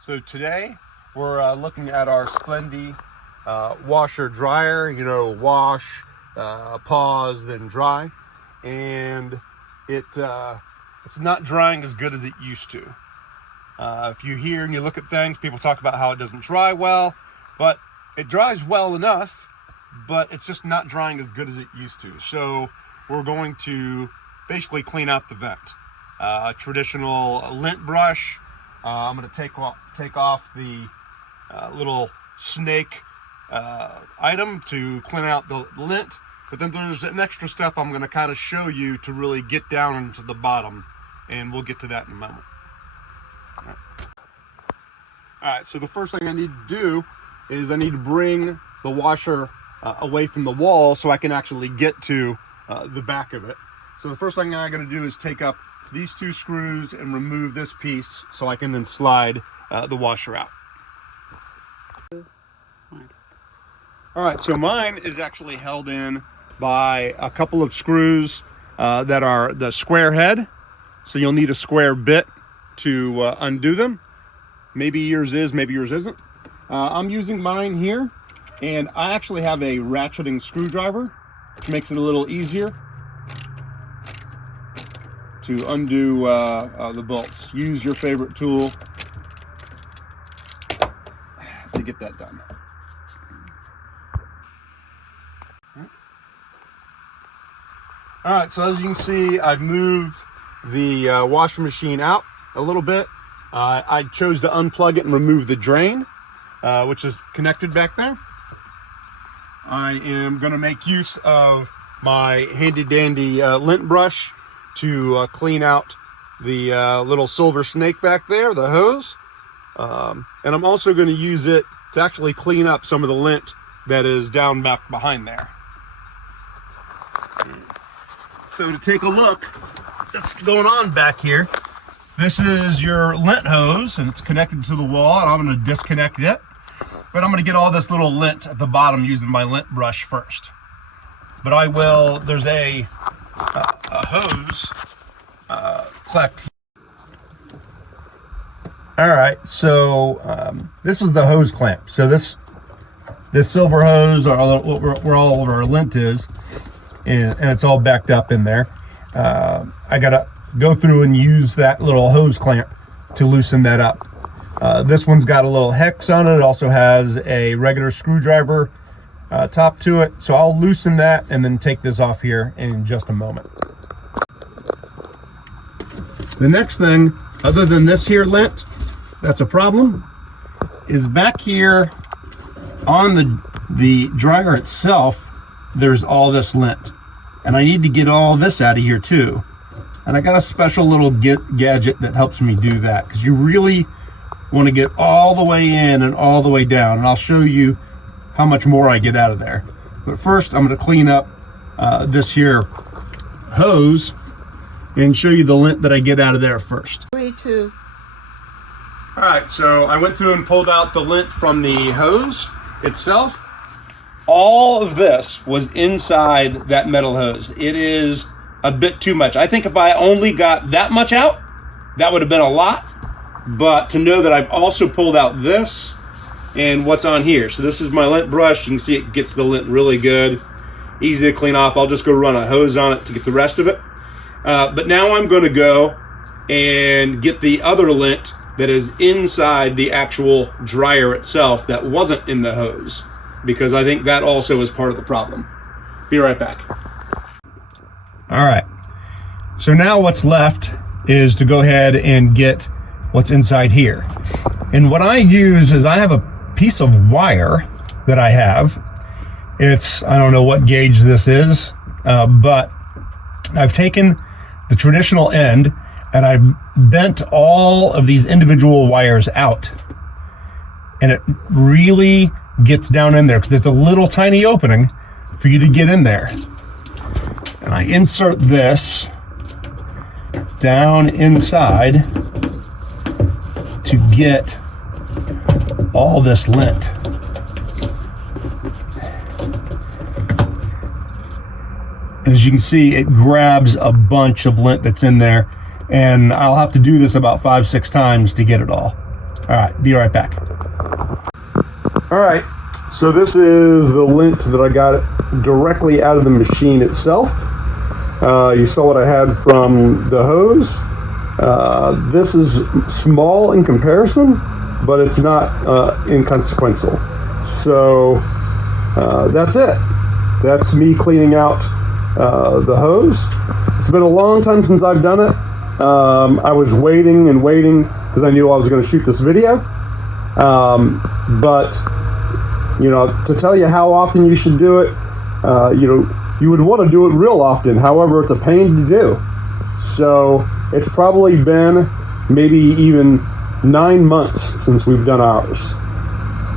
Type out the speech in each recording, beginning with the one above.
So today we're looking at our Splendid washer dryer, wash, pause, then dry. And it's not drying as good as it used to. If you hear and you look at things, people talk about how it doesn't dry well, but it dries well enough, but it's just not drying as good as it used to. So we're going to basically clean out the vent. Traditional lint brush. I'm going to take off the little snake item to clean out the lint, but then there's an extra step I'm going to kind of show you to really get down into the bottom, and we'll get to that in a moment. All right, so the first thing I need to do is I need to bring the washer away from the wall so I can actually get to the back of it. So the first thing I'm going to do is take up these two screws and remove this piece so I can then slide the washer out. All right, so mine is actually held in by a couple of screws that are the square head. So you'll need a square bit to undo them. Maybe yours is, maybe yours isn't. I'm using mine here, and I actually have a ratcheting screwdriver, which makes it a little easier to undo the bolts. Use your favorite tool to get that done. All right, so as you can see, I've moved the washing machine out a little bit. I chose to unplug it and remove the drain, which is connected back there. I am going to make use of my handy dandy lint brush to clean out the little silver snake back there, the hose. And I'm also going to use it to actually clean up some of the lint that is down back behind there. So to take a look, what's going on back here. This is your lint hose, and it's connected to the wall, and I'm going to disconnect it. But I'm going to get all this little lint at the bottom using my lint brush first. But I will, there's a hose collect. All right, so this is the hose clamp. So this silver hose, where all of our lint is, and it's all backed up in there. I gotta go through and use that little hose clamp to loosen that up. This one's got a little hex on it. It also has a regular screwdriver top to it. So I'll loosen that and then take this off here in just a moment. The next thing, other than this here lint, that's a problem, is back here on the dryer itself, there's all this lint. And I need to get all this out of here too. And I got a special little gadget that helps me do that, because you really want to get all the way in and all the way down. And I'll show you how much more I get out of there. But first, I'm going to clean up this here hose and show you the lint that I get out of there first. 3, 2. All right, so I went through and pulled out the lint from the hose itself. All of this was inside that metal hose. It is a bit too much. I think if I only got that much out, that would have been a lot. But to know that I've also pulled out this and what's on here. So this is my lint brush. You can see it gets the lint really good. Easy to clean off. I'll just go run a hose on it to get the rest of it. But now I'm going to go and get the other lint that is inside the actual dryer itself that wasn't in the hose, because I think that also is part of the problem. Be right back. All right, so now what's left is to go ahead and get what's inside here. And what I use is I have a piece of wire that I have. It's, I don't know what gauge this is, but I've taken the traditional end and I've bent all of these individual wires out. And it really gets down in there because it's a little tiny opening for you to get in there. And I insert this down inside to get all this lint. As you can see, it grabs a bunch of lint that's in there, and I'll have to do this about 5-6 times to get it all. All right, be right back. All right, so this is the lint that I got directly out of the machine itself. You saw what I had from the hose. This is small in comparison, but it's not inconsequential. So that's it. That's me cleaning out the hose. It's been a long time since I've done it. I was waiting and waiting because I knew I was going to shoot this video. But, you know, to tell you how often you should do it, you know, you would want to do it real often. However, it's a pain to do. So it's probably been maybe even 9 months since we've done ours.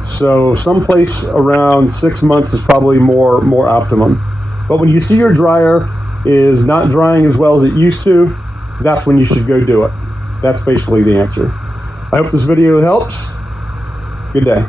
So someplace around 6 months is probably more optimum. But when you see your dryer is not drying as well as it used to, that's when you should go do it. That's basically the answer. I hope this video helps. Good day.